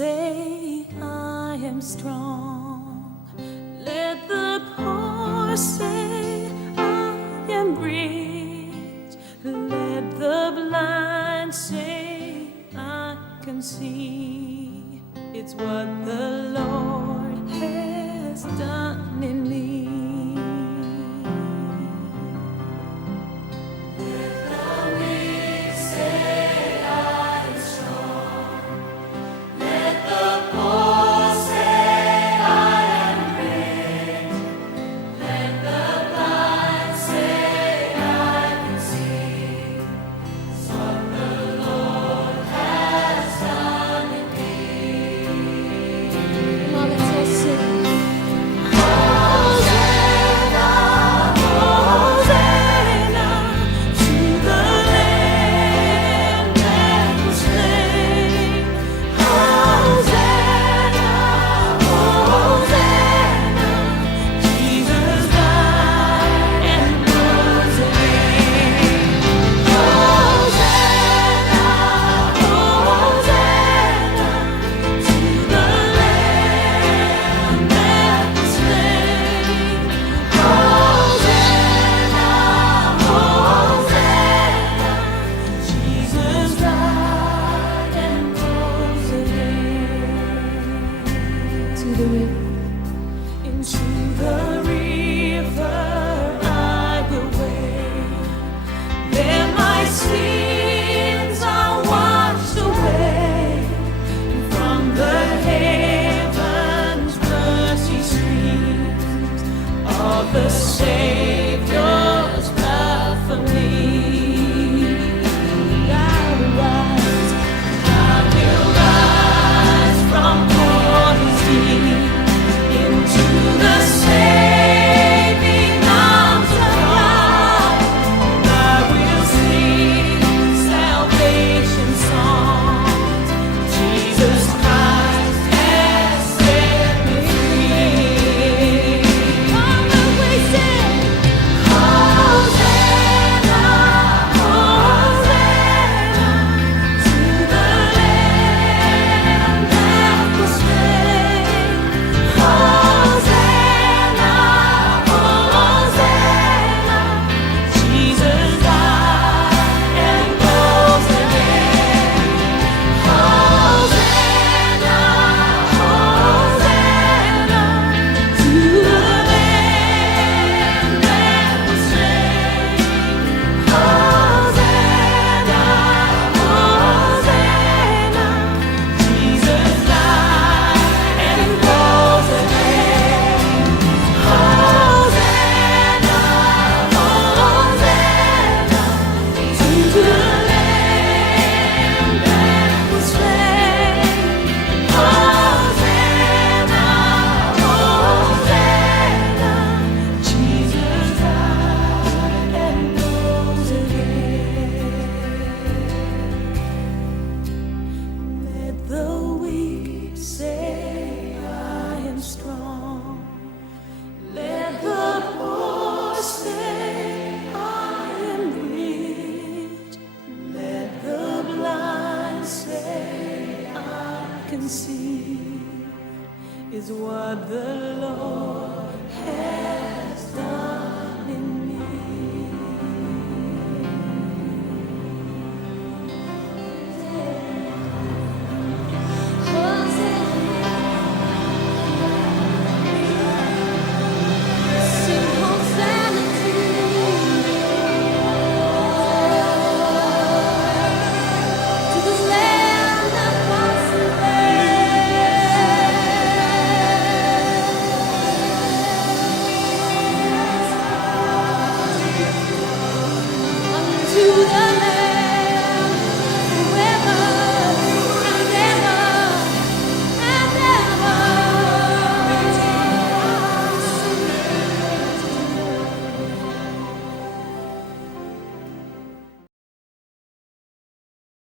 say I am strong. Let the poor say I am rich. Let the blind say I can see. It's what the Lord has done in me. Into the river I will wade. There my sins are washed away. And from the heavens mercy streams of the Savior's blood for me. I will rise from waters deep into the saving arms of God. I will sing salvation songs. Jesus Christ has set me free. On the way, sing, Hosanna, Hosanna to the Lamb that was slain. Hosanna, Hosanna, Jesus died and rose again. Hosanna, Hosanna to the Lamb that was slain. Hosanna, Hosanna, Jesus died and rose again. Hosanna, Hosanna to the Lamb that was slain. Hosanna, Hosanna, Jesus died and rose again. Let the weak say I am strong. Let the poor say I am rich. Let the blind say I can see. Is what the Lord has done.